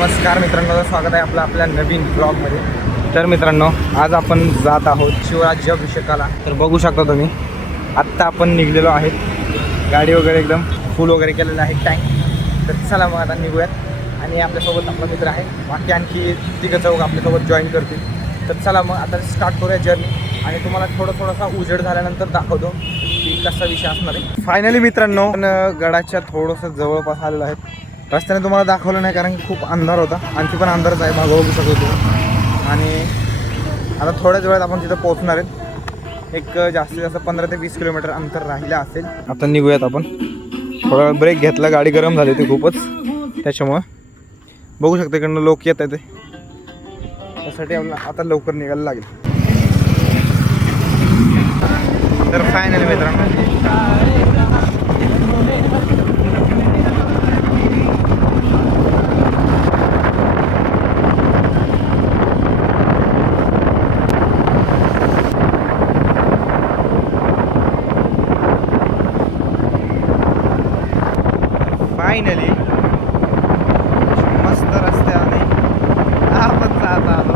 नमस्कार मित्रांनो, स्वागत आहे आपलं आपल्या नवीन ब्लॉगमध्ये. तर मित्रांनो, आज आपण जात आहोत शिवराज्याभिषेकाला. तर बघू शकता तुम्ही, आत्ता आपण निघलेलो आहेत. गाडी वगैरे एकदम फुल वगैरे केलेलं आहे, टँक. तर चला मग आता निघूयात. आणि आपल्यासोबत आपला मित्र आहे, बाकी आणखी तिघं चौघ आपल्यासोबत जॉईन करतील. तर चला मग आता स्टार्ट करूया जर्नी. आणि तुम्हाला थोडासा उजेड झाल्यानंतर दाखवतो की कसा विषय असणार आहे. फायनली मित्रांनो, आपण गडाच्या थोडंसं जवळपास आलेलो आहेत. रस्त्याने तुम्हाला दाखवलं नाही कारण खूप अंधार होता. आणखी पण अंधारच आहे, मागं बघू शकतो तुम्ही. आणि आता थोड्याच वेळात आपण तिथं पोहोचणार आहेत. एक जास्तीत जास्त 15 ते 20 किलोमीटर अंतर राहिलं असेल. आता निघूयात आपण. थोडा वेळ ब्रेक घेतला, गाडी गरम झाली होती खूपच, त्याच्यामुळं. बघू शकता इकडनं लोक येत आहेत, त्यासाठी आपल्याला आता लवकर निघायला लागेल. तर फायनली मित्रांनो, फायनली मस्त रस्त्याने आपण जात आलो.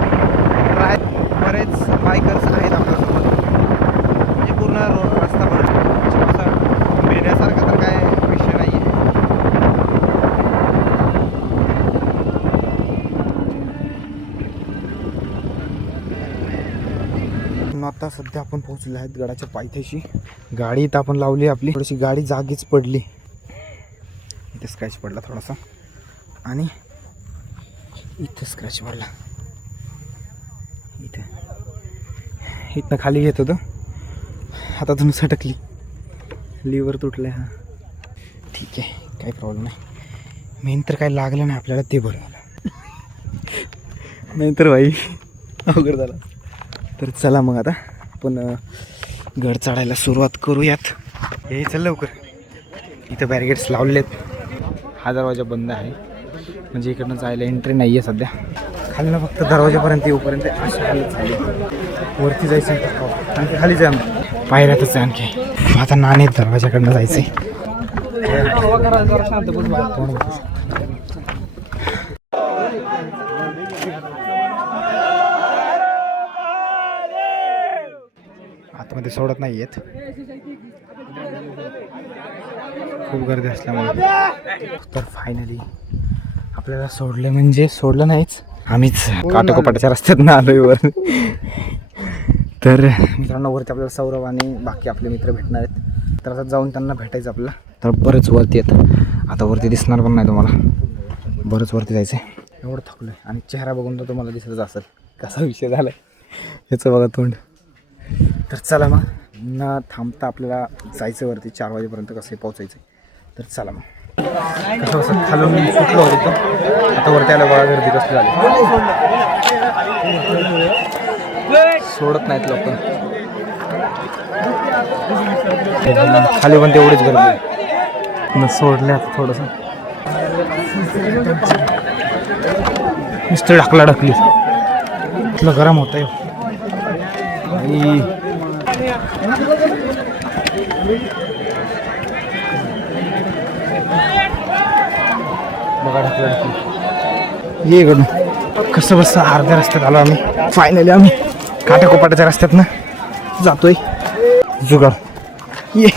बरेच बायकर्स आहेत आपल्यासोबत. म्हणजे पूर्ण रस्ता पण भेटण्यासारखा तर काय विषय नाही आहे. आता सध्या आपण पोहोचलो आहेत गडाच्या पायथ्याशी. गाडी इथं आपण लावली आपली. थोडीशी गाडी जागीच पडली, इथे स्क्रॅच पडला थोडासा, आणि इथं स्क्रॅच पडला. इथनं खाली घेत होतो, हातातून सटकली, लिव्हर तुटलं. हा ठीक आहे, काही प्रॉब्लेम नाही. मेन तर काय लागलं नाही आपल्याला, ते बरं झालं. नाही तर भाई अवघड झाला. तर चला मग आता आपण गड चढायला सुरुवात करूयात. हे चल लवकर. इथं बॅरिगेड्स लावलेले आहेत. हा दरवाजा बंद आहे, म्हणजे इकडनं जायला एंट्री नाही आहे सध्या. खाली फक्त दरवाजापर्यंत येऊपर्यंत अशी हालत झाली. वरती जायचं आणखी खाली जाय, पायऱ्यातच आहे आणखी. आता नाणे दरवाजाकडनं जायचं आहे. आतमध्ये सोडत नाही आहेत, खूप गर्दी असल्यामुळे. तर फायनली आपल्याला सोडले, म्हणजे सोडलं नाहीच, आम्हीच काटेकोपाटाच्या रस्त्यातनं आलोय वर. तर मित्रांनो, वरती आपल्याला सौरभ आणि बाकी आपले मित्र भेटणार आहेत. तर आता जाऊन त्यांना भेटायचं आपल्याला. तर बरंच वरती येतं, आता वरती दिसणार पण नाही तुम्हाला. बरंच वरती जायचं आहे. एवढं थकलं आहे, आणि चेहरा बघून तर तुम्हाला दिसतच असेल कसा विषय झाला आहे याचं बघा तोंड. तर चला मग, न थांबता आपल्याला जायचं वरती. 4 वाजेपर्यंत कसं पोहोचायचं. तर चला मग. कसं खालून सुटलो होतो, आता वरती आलं बघा, गर्दी कसली झाली. सोडत नाहीत लोक खाली, पण तेवढीच गर्दी. सोडले आता थोडंसं, नुसतं ढकली इथलं गरम होत आहे. बघा ढकली ये इकडून. कसं बस अर्ध्या रस्त्यात आलो आम्ही. फायनली आम्ही काटेकोपाटाच्या रस्त्यातनं जातोय. जुगाड ये.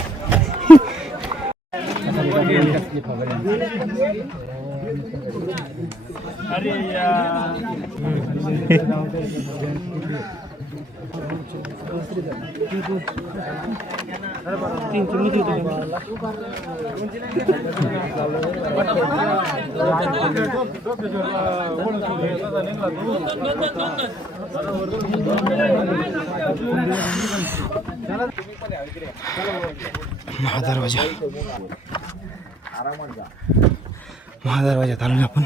महादरवाज्यात आलो आपण.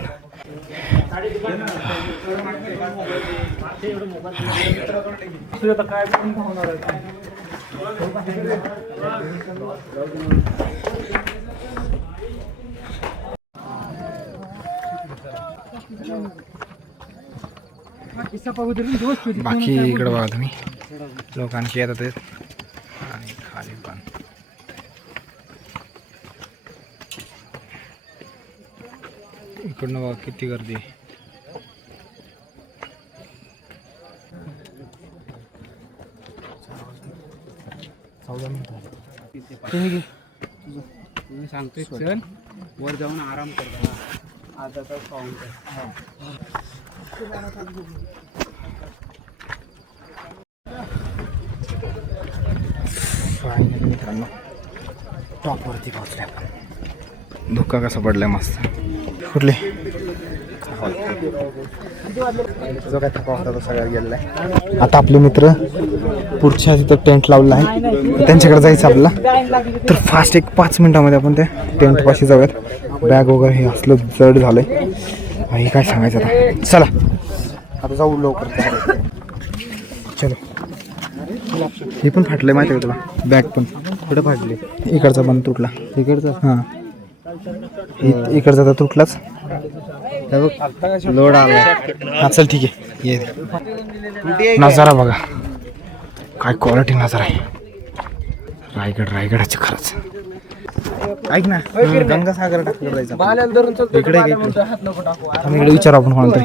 बाकी इकडे बघा तुम्ही, लोक आणखी येतात आणि खाली पण इकडनं बघा किती गर्दी. मी सांगतोय चल वर जाऊन आराम कर आता तर फायनली मित्रांनो टॉपवरती पोहोचले आपण. धोका कसा पडलाय मस्त. कुठले जो काय थका होता तो सगळ्या गेलेला आहे. आता आपले मित्र पुढच्या तिथं टेंट लावलेला आहे, त्यांच्याकडे जायचं आपल्याला. तर फास्ट एक 5 मिनिटामध्ये आपण त्या टेंट पाशी जाऊयात. बॅग वगैरे हे असलं जड झालंय, हे काय सांगायचं आता. चला आता जाऊ लवकर. चलो. हे पण फाटलंय माहिती आहे का तुला? बॅग पण कुठं फाटली? इकडचा पण तुटला. इकडचा हां इकडचा तर तुटलाच. लोड आला. हा चल ठीक आहे. ये नजारा बघा, काय क्वालिटी नजारा आहे. रायगडाचे खरंच. ऐक ना, गंगासागर टाकलं जायचं इकडे. इकडे विचारू आपण कोणाला तरी.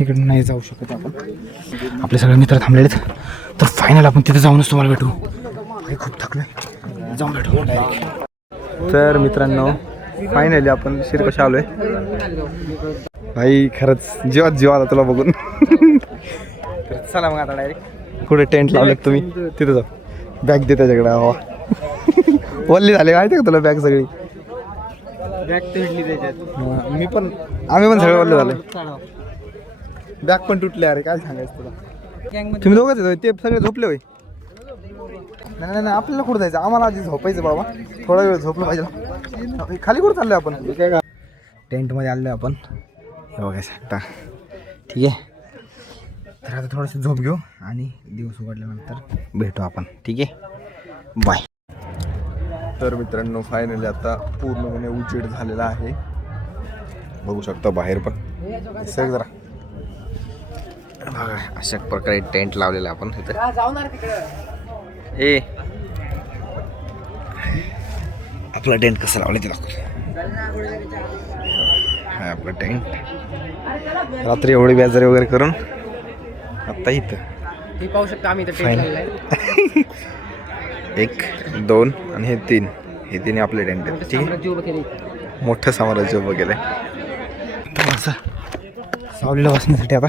इकडे नाही जाऊ शकत आपण, आपले सगळे मित्र थांबलेले आहेत. तर फायनल आपण तिथे जाऊनच तुम्हाला भेटू. खूप थकलोय, जाऊन भेटू डायरेक्ट. तर मित्रांनो फायनली आपण शिरकशा आलोय. भाई खरंच जीवात जीव आला तुला बघून. तर चला मग आता डायरेक्ट कुठे टेंट लावलेत तुम्ही तिथे जाऊ. बॅग दे त्याच्याकडे. हवा वल्ली झाली माहिती का तुला? बॅग सगळी बॅग तुटली त्याच्यात. मी पण आम्ही पण सगळे वल्ले झाले. बॅग पण तुटले. अरे काय सांगायचं तुला. तुम्ही दोघंच येतोय? ते सगळे झोपले होय? नाही नाही आपल्याला कुठं जायचं? आम्हाला आधी झोपायचं बाबा. थोडा वेळ झोपलं पाहिजे. खाली कुठं चाललोय आपण? टेंटमध्ये आलो आपण. हे बघायचं आता. ठीक आहे, तर आता थोडंसं झोप घेऊ आणि दिवस उघडल्यानंतर भेटू आपण. ठीक आहे, बाय. तर मित्रांनो फायनली आता पूर्णपणे उजेड झालेला आहे. बघू शकता बाहेर पण सग जरा बघा. अशा प्रकारे टेंट लावलेला आपण तिथे. ए आपला टेंट कसं लावलं ते दाखव. हा आपला टेंट. रात्री एवढी व्याजारी वगैरे करून आता इथं पाहू शकता आम्ही इथं 1 2 आणि हे 3. हे 3 आपले टेंट आहेत. ठीक आहे, मोठं साम्राज्य उभं केलंय. तर असं सावलीला बसण्यासाठी आता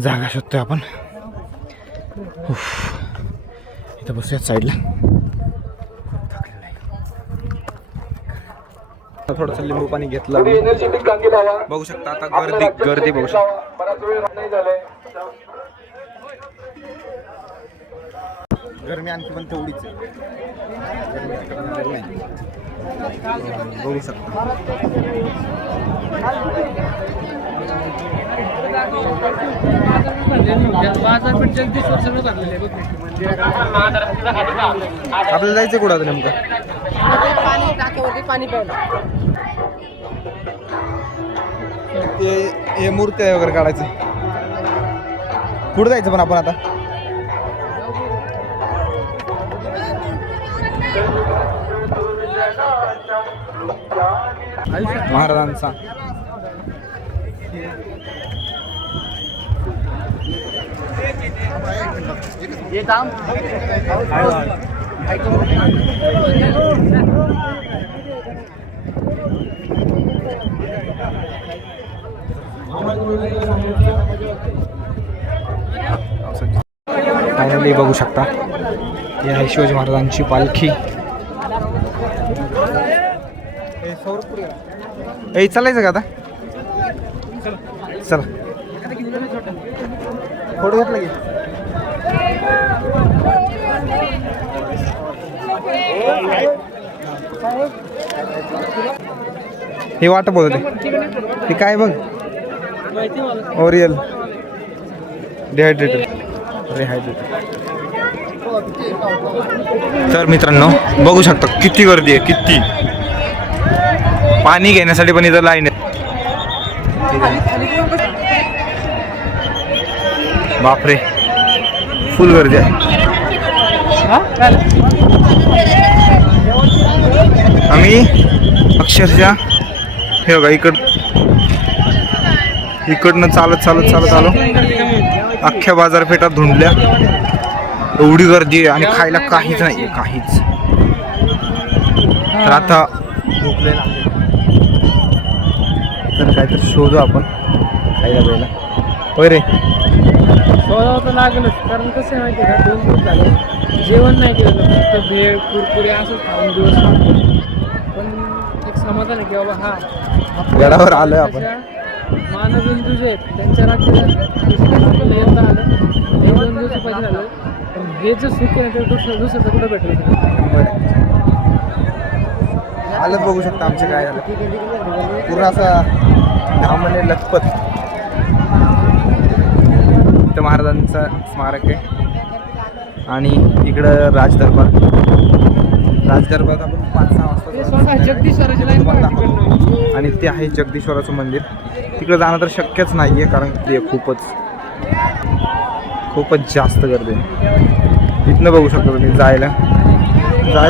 जागा शोधतोय आपण. इथं बसूयात साईडला. थोडंसं लिंबू पाणी घेतलं. बघू शकता आता गर्दी बघू शकता. गरमी आणखी पण तेवढीच आहे. बघू शकता. आपल्याला जायचं कुठं नेमकं? पाणी ते हे मूर्ती वगैरे काढायचे. कुठं जायचं पण आपण आता? महाराजांचा हे काम फायनली बघू शकता. ही आहे शिवाजी महाराजांची पालखी. ए चालायचं का आता? चला फोटो घेतला की. हे वाटप होत ते काय बघ. Oryol dehydrated. तर मित्रांनो बघू शकता किती गर्दी आहे. किती पाणी घेण्यासाठी पण इथं लाईन आहे. बापरे फुल गर्दी आहे. आम्ही अक्षरशः हे बघा इकडनं चालत आलो. अख्ख्या बाजारपेठात धुंडल्या. एवढी गर्दी आहे आणि खायला काहीच नाही काहीच. तर आता झोपलेला आहे. तर काहीतरी शोधू आपण खायला प्यायला. होय रे, शोधावं तर लागलंच, कारण कसं आहे माहिती आहे का, 2 दिवस झाले जेवण नाही केलं, फक्त भेळ कुरकुरे असंच खाऊन दिवस काढतो. पण एक समाधान आहे की बाबा हा गडावर आलोय आपण. मानबिंदू जे आहेत त्यांच्या राज्यात यंदा आलं हे 2 दिवस पाहिजे झालं. पण हे जे सुख आहे ना ते दुसरं कुठं भेटलं. हालत बघू शकता आमचे काय झालं, पूर्ण असा धामणे लथपथ. इथं महाराजांचं स्मारक आहे आणि इकडं राजदरबार आपण 5-6 वाजता जगदीश्वराची लाईन आणि ते आहे जगदीश्वराचं मंदिर. तिकडे जाणं तर शक्यच नाही आहे, कारण ते खूपच जास्त गर्दी आहे. इथनं बघू शकता तुम्ही जायला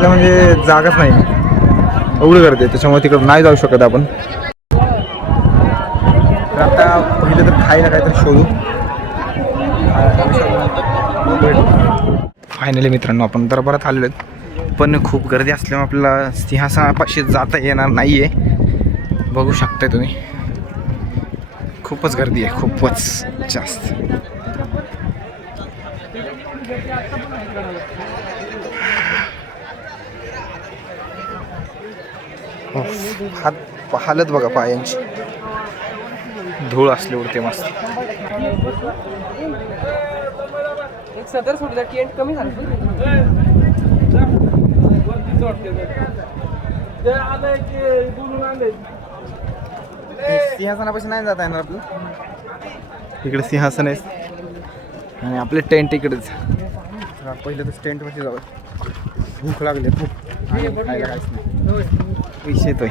म्हणजे जागाच नाही, एवढी गर्दी आहे. त्याच्यामुळे तिकडं नाही जाऊ शकत आपण. तर आता पहिले तर खायला काहीतरी शोधू. फायनली मित्रांनो आपण दरबारात आलेलो आहेत, पण खूप गर्दी असल्यामुळे आपल्याला सिंहासनापाशी जाता येणार नाही आहे. बघू शकताय तुम्ही, खूपच गर्दी आहे, खूपच जास्त. हालत बघा पायांची, धूळ असली उडते मस्त. एक सदर सोडलं की एंड कमी झालं. सिंहासनापाशी नाही जाता येणार आपलं. इकडे सिंहासन आहे आणि आपले टेंट इकडेच. पहिलं तर टेंटपाशी जाऊ. भूक लागली, भूक आणि खायला काहीच नाही. विषय येतोय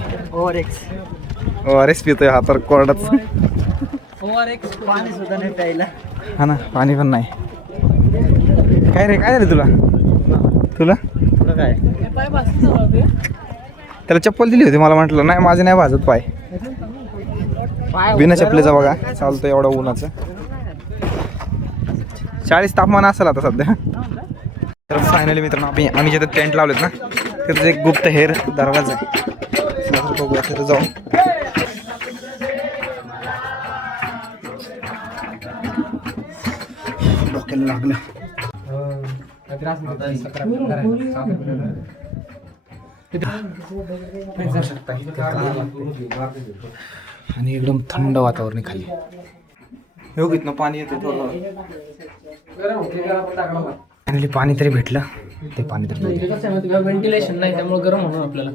ORX पितोय हा तर कोरडाच. पाणी सुद्धा नाही प्यायला. हा ना, पाणी पण नाही. काय रे, काय झालं तुला काय त्याला चप्पल दिली होती, मला म्हटलं नाही माझे नाही भाजत पाय. बिना चपलेचा बघा चालतं एवढं उन्हाचं. 40 तापमान असेल आता सध्या. तर फायनली मित्रांनो आम्ही जिथे टेंट लावलेत ना तिथं एक गुप्त हेर दरवाजा आहे. बघूया तिथं जाऊन. डोक्याला लागलं. आणि एकदम थंड वातावरण खाली. हो इथनं पाणी येतं थोडं. फायनली पाणी तरी भेटलं. ते पाणी तरी व्हेंटिलेशन नाही त्यामुळे गरम होणार आपल्याला.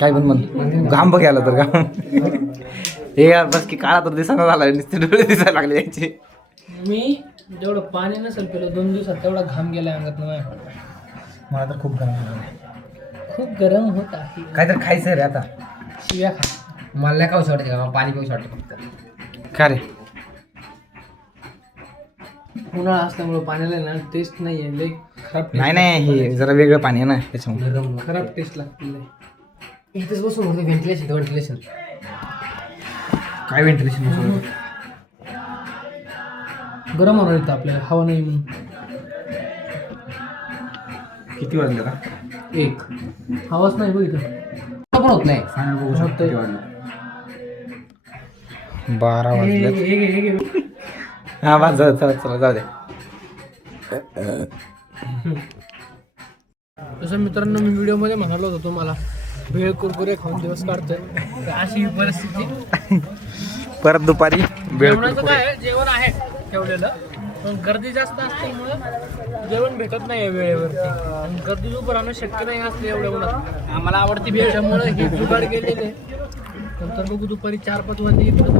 काय पण म्हण घाम बघ आला तर का हे यार बस की काळा तर दिसायला झाला, नुसते डोळे दिसायला लागले याचे. मी जेवढं पाणी नसेल पेलं 2 दिवसात तेवढा घाम गेला अंगात. मला तर खूप गरम झालं. खूप गरम होत आहे. काय तर खायचं रे आता. शिव्या खा. मला नाही खाऊशी वाटते का, पाणी पिऊशी वाटतं फक्त. काय रे, उन्हाळा असल्यामुळे पाण्याला ना टेस्ट नाही आहे, लई खराब. नाही हे जरा वेगळं पाणी आहे ना त्याच्यामुळे खराब टेस्ट लागते. इथेच बसून होते व्हेंटिलेशन. काय व्हेंटिलेशन गरम होणार इथं आपल्याला, हवा नाही म्हणून. किती वाजले का? 1 हवाच नाही बघ इथं. पण होत नाही. फायनल बघू शकतो किती वाजले. 12 वाजले. हा बस चला जाऊ दे. तसं मित्रांनो मी व्हिडिओमध्ये म्हणालो होतो तुम्हाला भेळ कुरकुरे खाऊन दिवस काढतोय, तर अशी ही परिस्थिती. परत दुपारी वेळ जेवणाचं काय आहे, जेवण आहे ठेवलेलं, पण गर्दी जास्त असल्यामुळं जेवण भेटत नाही वेळेवरती आणि गर्दी उभं राहणं शक्य नाही असते एवढ्या उन्हात. आम्हाला आवडती भेळ त्यामुळे हे जुगाड गेलेले. नंतर बघू दुपारी 4-5 वाजता इकडं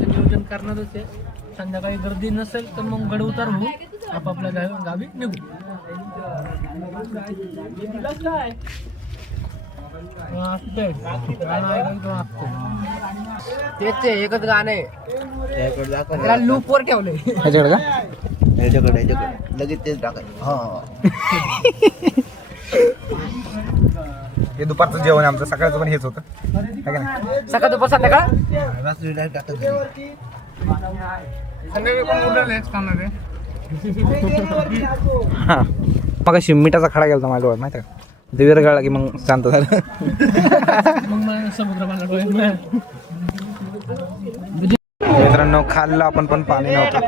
नियोजन करणारच आहे. संध्याकाळी गर्दी नसेल तर मग गड उतार होऊ आपापल्या गावी निघू. काय तेच एकच गाणं आहे, लूप वर ठेवलंय. ह्याच्याकडे का? ह्याच्याकडे लगेच तेच टाकायचं. हे दुपारचं जेवण आहे आमचं, सकाळचं पण हेच होतं है का नाही? सकाळ दुपार संध्याकाळ हां मग अशी मिठाचा खडा गेला माझ्या डोळ्यात माहिती का, ते विरघळला की मग शांत झालं. मग मला समुद्र मला मित्रांनो खाल्लं आपण पण पाणी नव्हतं.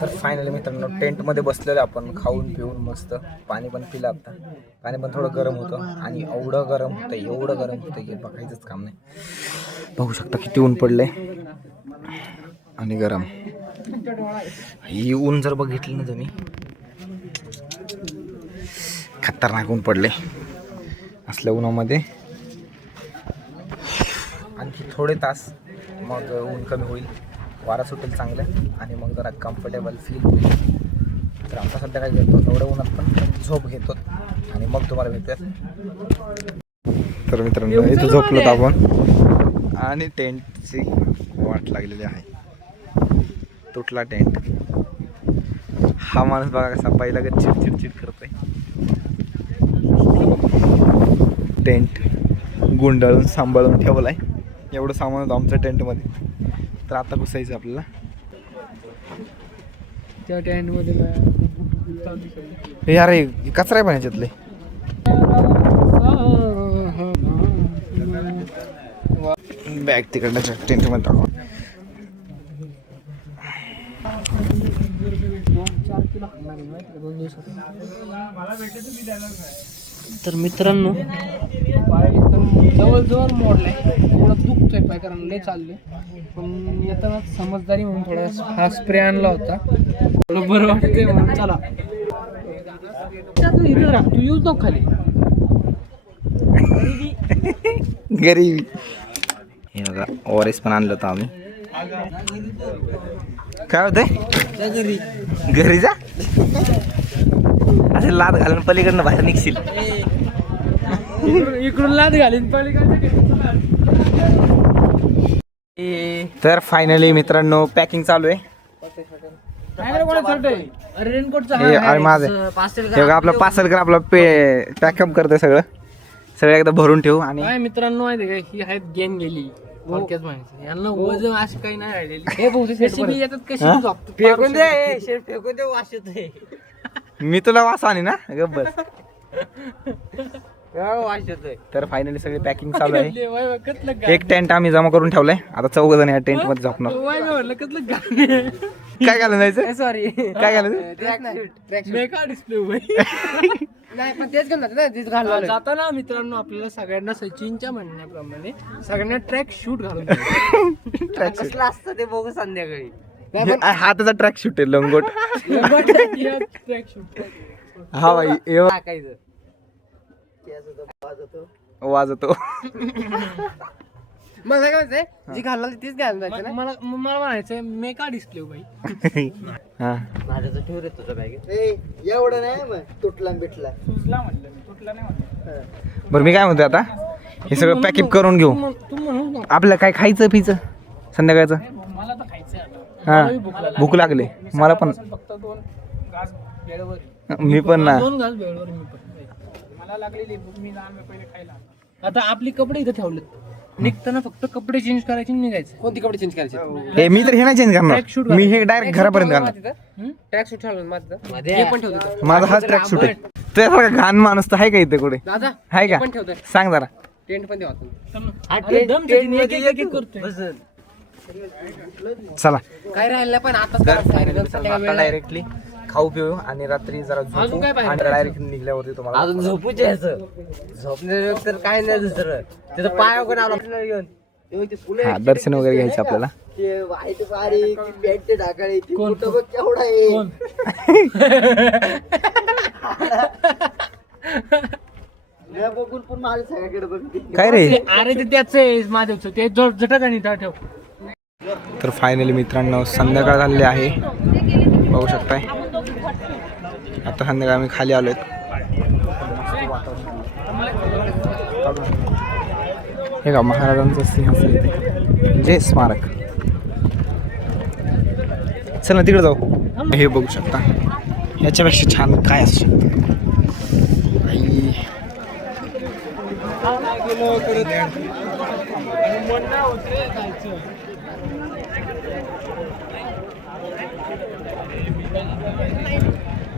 तर फायनली मित्रांनो टेंटमध्ये बसलेलो आपण, खाऊन पिऊन मस्त, पाणी पण पिलं आता. पाणी पण थोडं गरम होतं आणि एवढं गरम होतं की बघायचंच काम नाही. बघू शकता किती ऊन पडलंय आणि गरम. ही ऊन जर बघितलं ना तुम्ही, खतरनाक ऊन पडले. असल्या उन्हामध्ये आणखी थोडे तास मग ऊन कमी होईल, वारा सुटेल चांगलं आणि मग जरा कम्फर्टेबल फील होईल. तर आता सध्या काय करतो, एवढ्या उन्हात पण झोप घेतो आणि मग तुम्हाला भेटूयात. तर मित्रांनो इथं झोपलोत आपण आणि टेंटची वाट लागलेली आहे. तुटला टेंट. हा माणूस बघा कसा पहिला चिडचिड करतोय. टेंट गुंडाळून सांभाळून ठेवलाय. एवढं सामान होतं आमच्या टेंटमध्ये. तर आता घुसायचं आपल्याला त्या टेंटमध्ये. हे अरे कचरा आहे पण ह्याच्यातले. बॅग तिकडच्या टेंटमध्ये टाकू. तर मित्रांनो जवळ मोडलाय, थोडं दुखतोय पाय कारण लय चालले, पण येताना समजदारी म्हणून थोडा हा स्प्रे आणला होता, थोडं बरं वाटतंय म्हणून. चला तू इथं राह, तू यूज नको खाली. गरीबी. हे बघा ओरेस पण आणलं होतं आम्ही. काय होतंय घरी जा, असं लाद घालून पलीकडनं बाहेर निघशील. इकडून लाद घालीन पलीकडे. तर फायनली मित्रांनो पॅकिंग चालू आहे. रेनकोटचा हे अरे माझं हे बघा आपलं पार्सल कर, आपलं पॅकअप करतोय सगळं एकदा भरून ठेवू. आणि काय मित्रांनो माहिती का, ही आहेत गेम गेली थोडक्यात माहिती, यांना वजन अशी काही नाही राहिलेली. येतात कशी फेकून दे, शेट फेकून दे, वास येतोय. मी तुला वास आणि ना गप बस. वास येतोय. तर फायनली सगळी पॅकिंग चालू आहे. कसलं एक टेंट आम्ही जमा करून ठेवलाय. आता 4 जण या टेंट मध्ये झोपणार. म्हटलं कसलं गाणे. काय घालून जायचं, सॉरी काय घालायचं. मेका डिस्प्ले नाही पण तेच घेऊन ना, तेच घालून जाताना मित्रांनो आपल्याला सगळ्यांना सचिनच्या म्हणण्याप्रमाणे सगळ्यांना ट्रॅक शूट घालून कसलं असतं ते बघू संध्याकाळी. हाताचा ट्रॅक शूट आहे लंगोट. Track shoot. हा भाई टाकायचं वाजतो. मला काय म्हणते, जी घालणार तीच घालून जायचं ना. मला म्हणायचंय मेका डिस्प्ले बाई. हा माझ्याचं ठेव रे तुझं बॅग. एवढं नाही मग तुटला बिटला. बरं मी काय म्हणतोय आता, हे सगळं पॅकअप करून घेऊ. तू म्हणू आपलं काय खायचं पियचं संध्याकाळचं. मला तर खायचंय. हा भूक लागली मला पण. फक्त 2 घास बेडवर. मी पण ना. 2 घास बेडवर मी पण. मला लागलेली भूक, मी लहान पहिले खायला. आता आपली कपडे इथं ठेवलेत, निघताना फक्त कपडे चेंज करायचे निघायचं. कोणती कपडे चेंज करायचे? हे मी तर हे नाही चेंज करणार, Track shoot मी हे डायरेक्ट घरापर्यंत घालणार. ट्रॅक सूट ठेवलं माझं, हे पण ठेवतो. माझा हाच ट्रॅक सूट आहे. तुझ्यासारखा घाण माणूस तर आहे का इथे कुठे, दादा आहे का? पण ठेवतोय. सांग जरा. टेंट पण ठेवतो. अरे दम छातीने एक करतोय. चला काय राहिलं पण आता डायरेक्टली खाऊ पिऊ आणि रात्री जरा झोपू काय पाहिजे? आणि डायरेक्ट निघल्यावरती तुम्हाला अजून झोपूच यायचं. झोपणे तर काय नाही दुसरं. तिथं पाय कोण आला घेऊन हा दर्शन वगैरे घ्यायचं आपल्याला. काय रे. अरे ते त्याच आहे महादेवचं, ते जटक आणि त्या ठेव. तर फायनली मित्रांनो संध्याकाळ झालेली आहे, बघू शकताय. आता संध्याकाळ आम्ही खाली आलोय. हे का महाराजांचं सिंहासन, जे स्मारक. चल ना तिकडे जाऊ. हे बघू शकता, याच्यापेक्षा छान काय असू शकतं.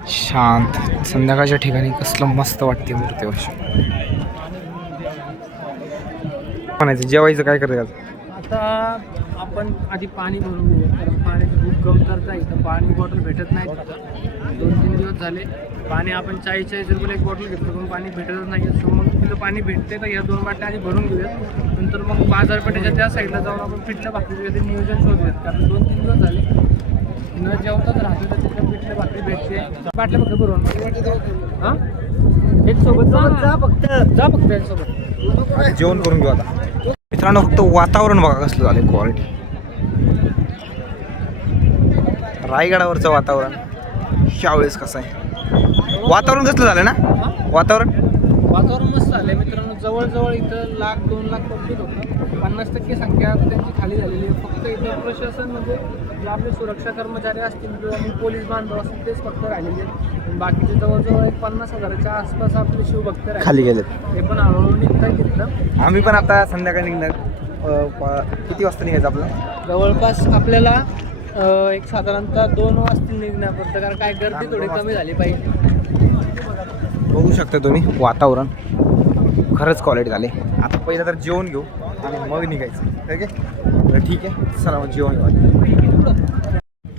शांत संध्याकाळच्या ठिकाणी कसलं मस्त वाटते मूर्ती वर्ष. म्हणायचं जेवायचं काय करते आता आपण आधी पाणी भरून घेऊ, कारण पाण्याची खूप कमतरता आहे. तर पाणी बॉटल भेटत नाही तिथं. 2-3 दिवस झाले पाणी आपण 40-40 रुपयाला एक बॉटल घेतो, पण पाणी भेटतच नाही. सो मग तिथं पाणी भेटते तर या 2 बाटल्या आधी भरून घेऊयात. नंतर मग बाजारपेठेच्या त्या साईडला जाऊन आपण पिठलं भाकरी नियोजन शोधूयात, कारण 2-3 दिवस झाले न जेवताच राहतो. तर तिथं पिठलं भाकरी भेटते. बाटल्या फक्त भरून हां एक सोबत जा फक्त याच्यासोबत जेवण करून घेऊ. आता मित्रांनो फक्त वातावरण बघा कसलं झालं, क्वालिटी. रायगडावरचं वातावरण ह्यावेळेस कसं आहे, वातावरण कसलं झालं ना, वातावरण मस्त झालं मित्रांनो. जवळजवळ इथं 1,00,000-2 लाख पब्लिक होतं. 50% संख्या त्यांची खाली झालेली आहे. फक्त इथं प्रशासन म्हणजे जे आपले सुरक्षा कर्मचारी असतील किंवा मग पोलीस बांधव असतील तेच फक्त राहिलेले आहेत. बाकीचे जवळजवळ एक 50,000च्या आसपास आपले शिवभक्त खाली गेलेत. ते पण हळूहळू निघतात तिथलं. आम्ही पण आता संध्याकाळी निघणार. किती वाजता निघायचं आपलं? जवळपास आपल्याला एक साधारणतः 2 वाजता निघण्यापर्यंत, कारण काय गर्दी थोडी कमी झाली पाहिजे. बघू शकता तुम्ही वातावरण खरंच क्वालिटी झाले. आता पहिलं तर जेवण घेऊ आणि मग निघायचं. ठीक आहे, तर ठीक आहे, चला मग जेवण घेऊ.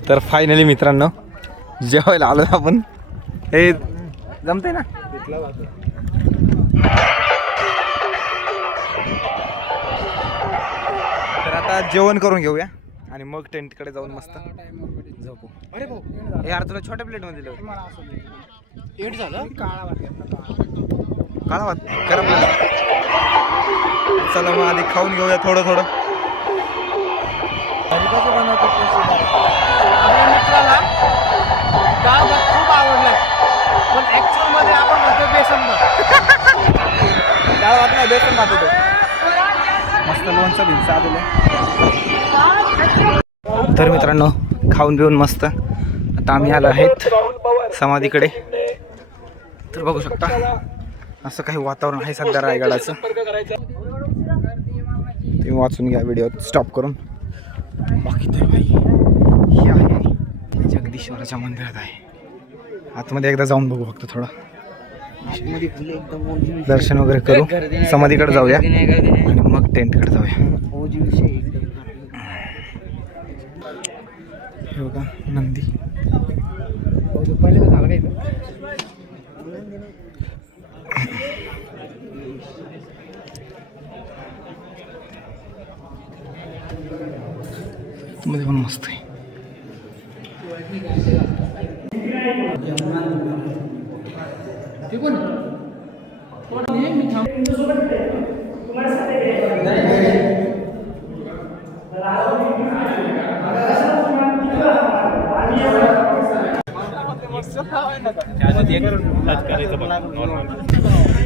तर फायनली मित्रांनो जेवायला आलो आपण. हे जमतंय ना. तर आता जेवण करून घेऊया आणि मग टेंटकडे जाऊन मस्त झोपू. अरे भाऊ, हे यार तुला छोट्या प्लेटमध्ये दिलं. एट झालं काळा भात गरम. चला मग आधी खाऊन घेऊया थोडं थोडं. आपल्या मित्राला डाळ भात खूप आवडलाय, पण ऍक्च्युअल मध्ये आपण म्हणतो बेसन भात. डाळ भात नाही, बेसन भात होतो. मस्त लोणचं भिंच आलेलं. तर मित्रांनो खाऊन पिऊन मस्त आता आम्ही आलो आहेत समाधीकडे. तर बघू शकता असं काही वातावरण आहे सध्या रायगडाचं. तुम्ही वाचून घ्या व्हिडिओ स्टॉप करून. बाकी तर भाई हे आहे जगदीश्वराच्या मंदिरात आहे. आतमध्ये एकदा जाऊन बघू फक्त थोडं दर्शन वगैरे करू. समाधीकडे जाऊया आणि मग टेंटकडे जाऊया. हे बघा नंदी. पहिले तर झालं काय मध्ये पण मस्त आहे.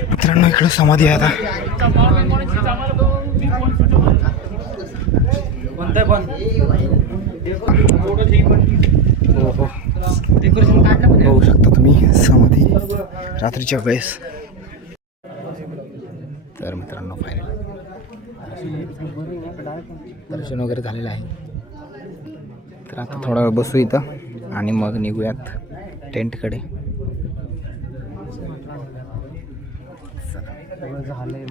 मित्रांनो इकडे समाधी आहे आता. हो हो बघू शकता तुम्ही समाधी रात्रीच्या वेळेस. तर मित्रांनो फायनल दर्शन वगैरे झालेलं आहे. तर आता थोडा वेळ बसू इथं आणि मग निघूयात टेंटकडे. झालंय